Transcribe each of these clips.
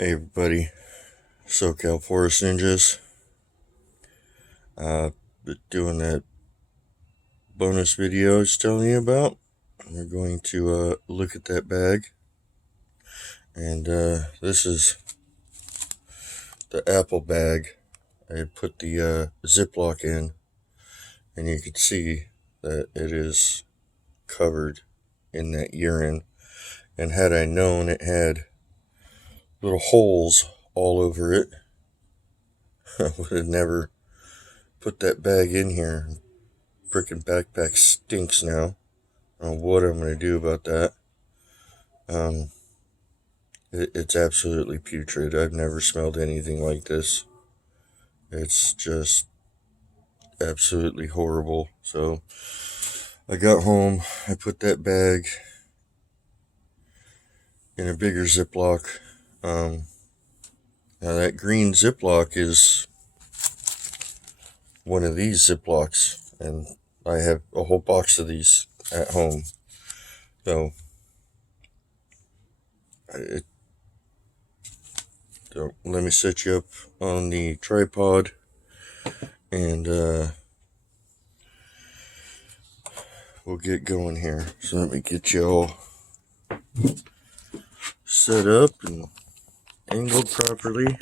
Hey everybody, SoCal Forest Ninjas. Doing that bonus video I was telling you about. We're going to look at that bag. And this is the apple bag. I put the Ziploc in, and you can see that it is covered in that urine. And had I known it had little holes all over it, I would have never put that bag in here. Frickin' backpack stinks now. I don't know what I'm going to do about that. It's absolutely putrid. I've never smelled anything like this. It's just absolutely horrible. So I got home, I put that bag in a bigger Ziploc. Now that green Ziploc is one of these Ziplocs, and I have a whole box of these at home. So let me set you up on the tripod, and we'll get going here. So let me get you all set up and angled properly.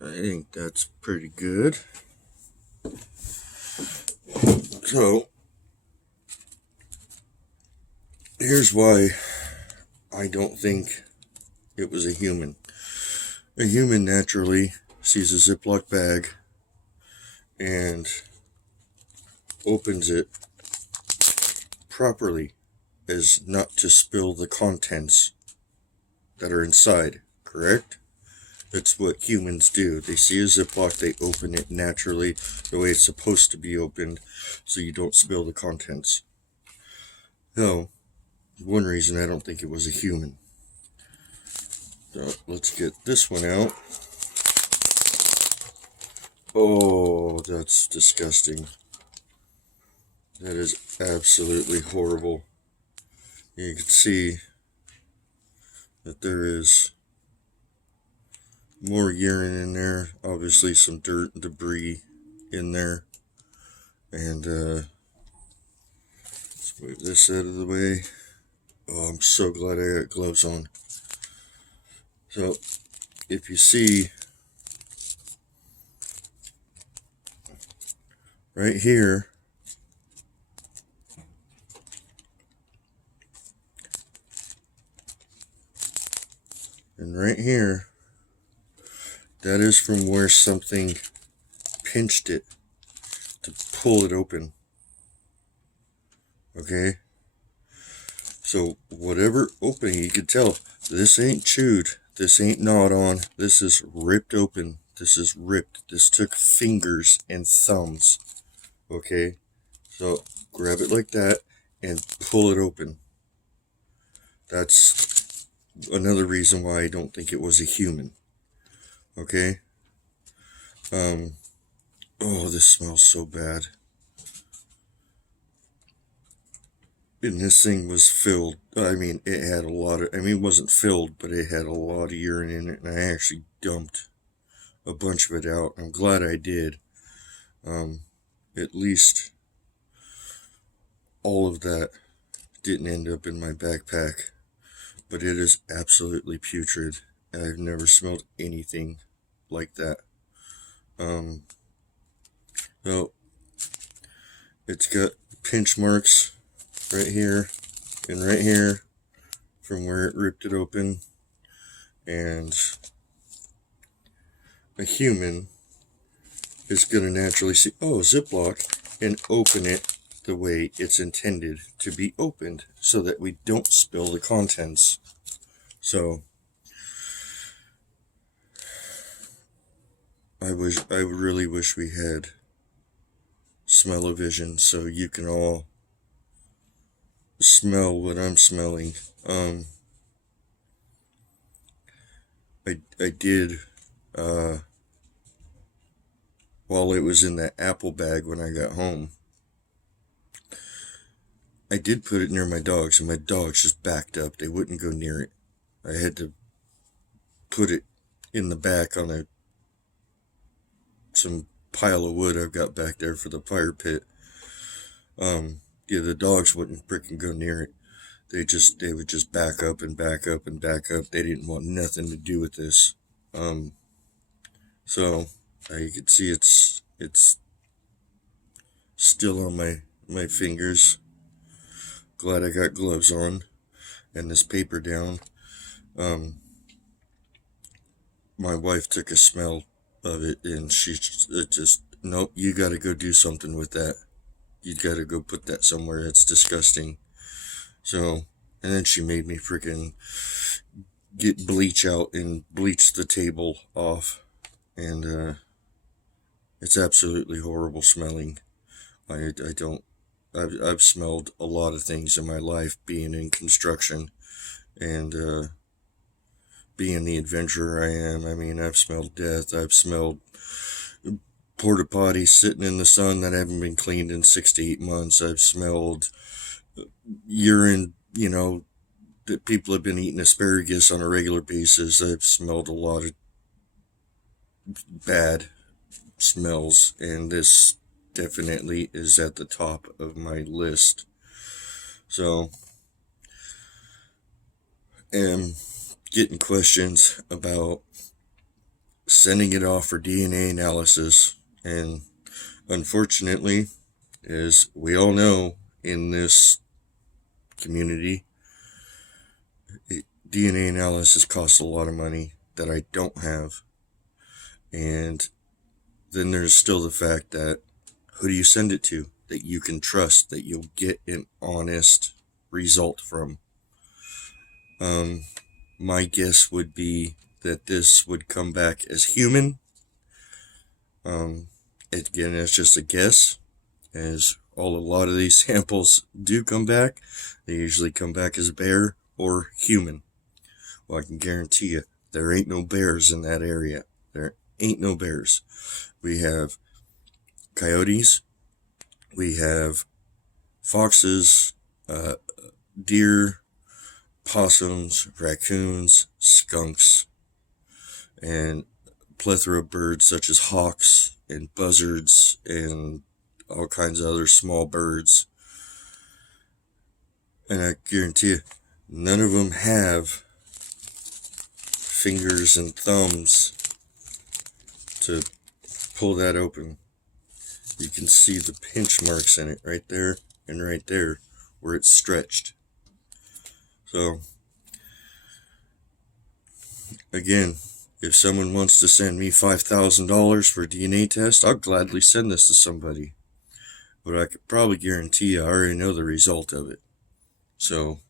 I think that's pretty good. So here's why I don't think it was a human. A human naturally sees a Ziploc bag and opens it properly as not to spill the contents that are inside, correct? That's what humans do. They see a Ziploc, they open it naturally the way it's supposed to be opened so you don't spill the contents. So, one reason I don't think it was a human. So, let's get this one out. Oh, that's disgusting. That is absolutely horrible. You can see that there is more urine in there, obviously some dirt and debris in there. And let's move this out of the way. Oh, I'm so glad I got gloves on. So if you see right here, and right here, that is from where something pinched it to pull it open. Okay? So whatever opening, you can tell this ain't chewed, this ain't gnawed on, this is ripped open, this is ripped. This took fingers and thumbs. Okay? So grab it like that and pull it open. That's another reason why I don't think it was a human. Okay? Oh, this smells so bad. And this thing was filled. I mean, it had a lot of, it wasn't filled, but it had a lot of urine in it, and I actually dumped a bunch of it out. I'm glad I did. At least all of that didn't end up in my backpack, but it is absolutely putrid. I've never smelled anything like that. So it's got pinch marks right here and right here from where it ripped it open, and a human is going to naturally see, oh, Ziploc, and open it the way it's intended to be opened so that we don't spill the contents. So I really wish we had smell-o-vision so you can all smell what I'm smelling. I did, while it was in that apple bag when I got home, I did put it near my dogs, and my dogs just backed up. They wouldn't go near it. I had to put it in the back on some pile of wood I've got back there for the fire pit. Yeah, the dogs wouldn't frickin' go near it. They would just back up and back up and back up. They didn't want nothing to do with this. So you can see it's still on my fingers. Glad I got gloves on and this paper down. My wife took a smell of it and she just nope, you gotta go do something with that. You gotta go put that somewhere. It's disgusting. So, and then she made me freaking get bleach out and bleach the table off. And it's absolutely horrible smelling. I've smelled a lot of things in my life being in construction and being the adventurer I am. I mean, I've smelled death. I've smelled porta potties sitting in the sun that haven't been cleaned in 6 to 8 months. I've smelled urine, that people have been eating asparagus on a regular basis. I've smelled a lot of bad smells, and this definitely is at the top of my list. So, am getting questions about sending it off for DNA analysis, and unfortunately, as we all know in this community, DNA analysis costs a lot of money that I don't have. And then there's still the fact that who do you send it to that you can trust, that you'll get an honest result from? My guess would be that this would come back as human. Again, it's just a guess, as a lot of these samples do come back. They usually come back as bear or human. Well, I can guarantee you, there ain't no bears in that area. There ain't no bears. We have coyotes, we have foxes, deer, possums, raccoons, skunks, and a plethora of birds such as hawks and buzzards and all kinds of other small birds. And I guarantee you, none of them have fingers and thumbs to pull that open. You can see the pinch marks in it right there and right there where it's stretched. So, again, if someone wants to send me $5,000 for a DNA test, I'll gladly send this to somebody. But I could probably guarantee you I already know the result of it. So,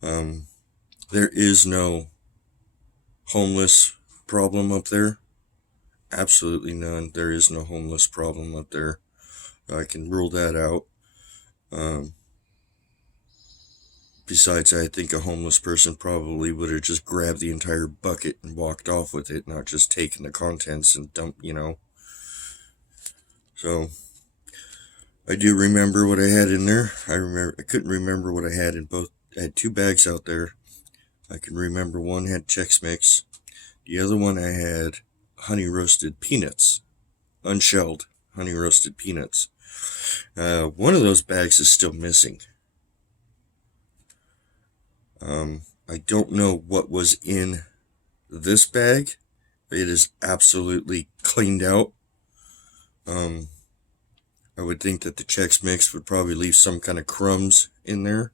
there is no homeless problem up there. Absolutely none. There is no homeless problem up there. I can rule that out. Besides, I think a homeless person probably would have just grabbed the entire bucket and walked off with it, not just taken the contents and dumped, So, I do remember what I had in there. I couldn't remember what I had in both. I had 2 bags out there. I can remember one had Chex Mix. The other one I had honey roasted peanuts, unshelled honey roasted peanuts. One of those bags is still missing. I don't know what was in this bag. It is absolutely cleaned out. I would think that the Chex Mix would probably leave some kind of crumbs in there.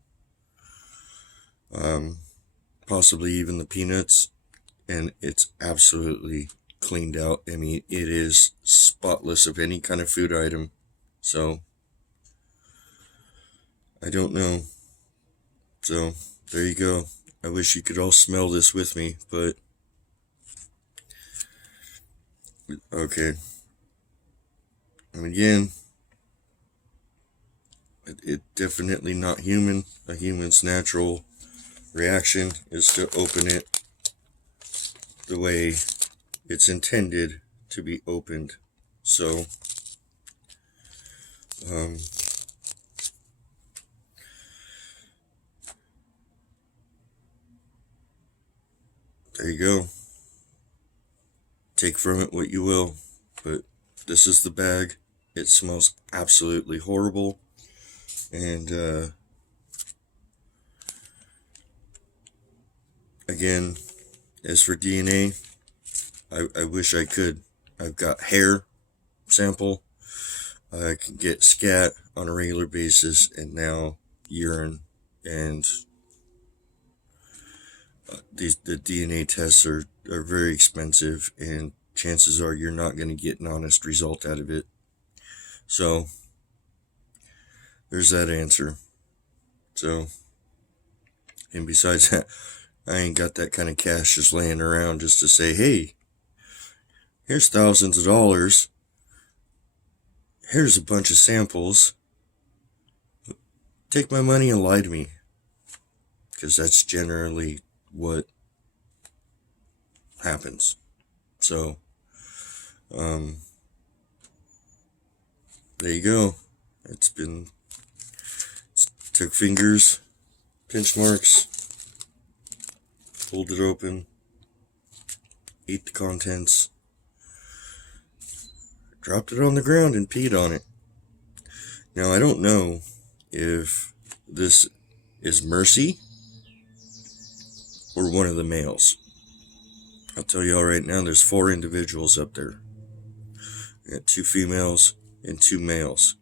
Possibly even the peanuts. And it's absolutely cleaned out. I mean, it is spotless of any kind of food item. So, I don't know. So, there you go. I wish you could all smell this with me, but okay. And again, it definitely not human. A human's natural reaction is to open it the way it's intended to be opened. So, there you go. Take from it what you will, but this is the bag. It smells absolutely horrible, and again, as for DNA, I wish I could. I've got hair sample, I can get scat on a regular basis, and now urine, and the DNA tests are very expensive, and chances are you're not going to get an honest result out of it. So there's that answer. So, and besides that, I ain't got that kind of cash just laying around just to say, hey, here's thousands of dollars, here's a bunch of samples, take my money and lie to me. Because that's generally what happens. So, there you go. Took fingers, pinch marks, pulled it open, ate the contents, dropped it on the ground and peed on it. Now, I don't know if this is Mercy or one of the males. I'll tell you all right now, there's 4 individuals up there. I got 2 females and 2 males.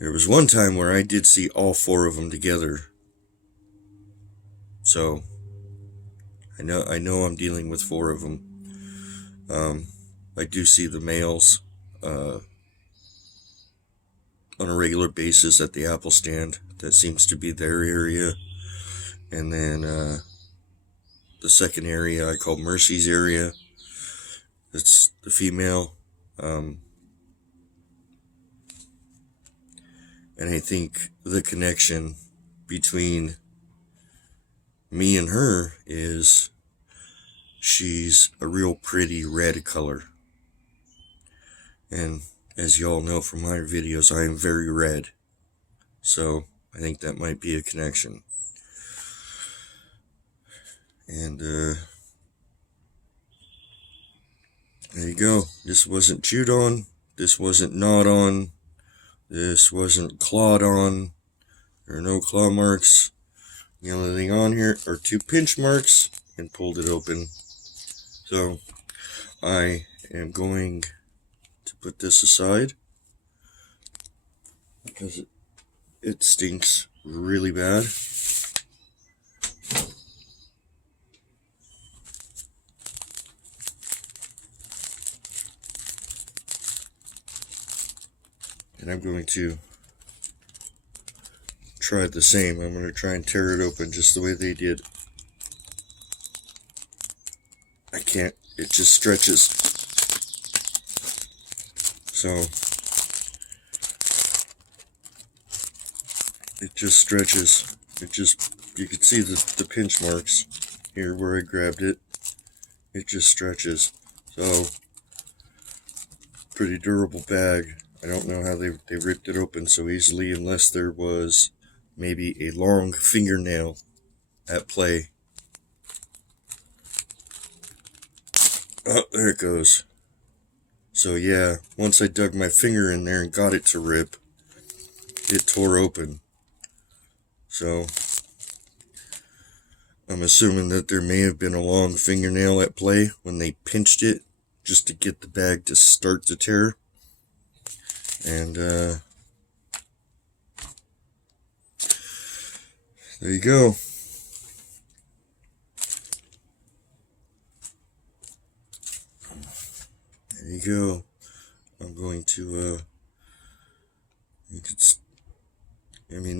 There was one time where I did see all 4 of them together. So, I know I'm dealing with 4 of them. I do see the males on a regular basis at the apple stand. That seems to be their area. And then the second area I call Mercy's area. It's the female. And I think the connection between me and her is she's a real pretty red color. And as you all know from my videos, I am very red. So I think that might be a connection. And there you go. This wasn't chewed on. This wasn't gnawed on. This wasn't clawed on. There are no claw marks. The only thing on here are 2 pinch marks, and pulled it open. So I am going to put this aside because it stinks really bad. And I'm going to try the same. I'm going to try and tear it open just the way they did. I can't. It just stretches. So, it just stretches. You can see the pinch marks here where I grabbed it. It just stretches. So, pretty durable bag. I don't know how they ripped it open so easily, unless there was maybe a long fingernail at play. Oh, there it goes. So yeah, once I dug my finger in there and got it to rip, it tore open. So I'm assuming that there may have been a long fingernail at play when they pinched it just to get the bag to start to tear. And there you go. There you go. I'm going to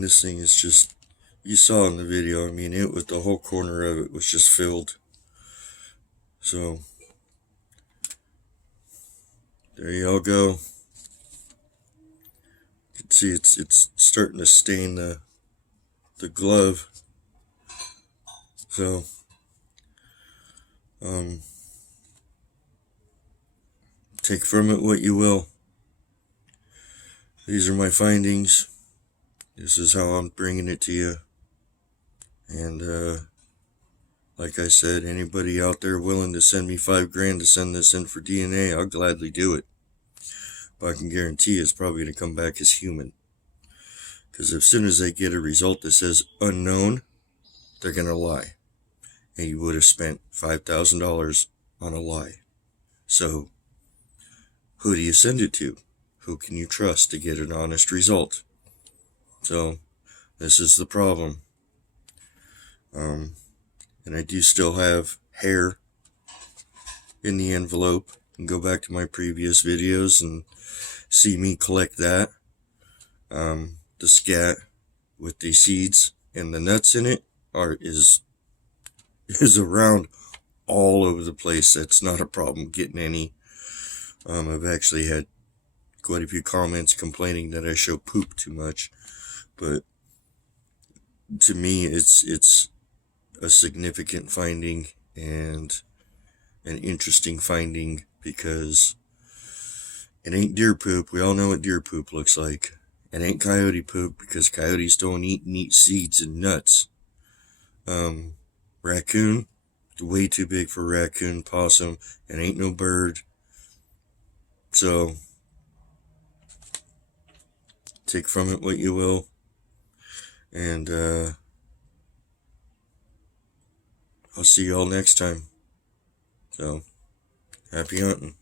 this thing is just, you saw in the video, it was, the whole corner of it was just filled. So there you all go. You can see it's starting to stain the glove. So take from it what you will. These are my findings. This is how I'm bringing it to you. And Like I said, anybody out there willing to send me $5,000 to send this in for DNA, I'll gladly do it. But I can guarantee it's probably going to come back as human. Because as soon as they get a result that says unknown, they're going to lie. And you would have spent $5,000 on a lie. So, who do you send it to? Who can you trust to get an honest result? So, this is the problem. And I do still have hair in the envelope. You can go back to my previous videos and see me collect that. The scat with the seeds and the nuts in it is around all over the place. That's not a problem getting any. I've actually had quite a few comments complaining that I show poop too much, but to me it's a significant finding and an interesting finding, because it ain't deer poop. We all know what deer poop looks like. It ain't coyote poop, because coyotes don't eat seeds and nuts. Raccoon, way too big for raccoon. Possum, it ain't no bird. So, take from it what you will. And, I'll see y'all next time. So, happy hunting.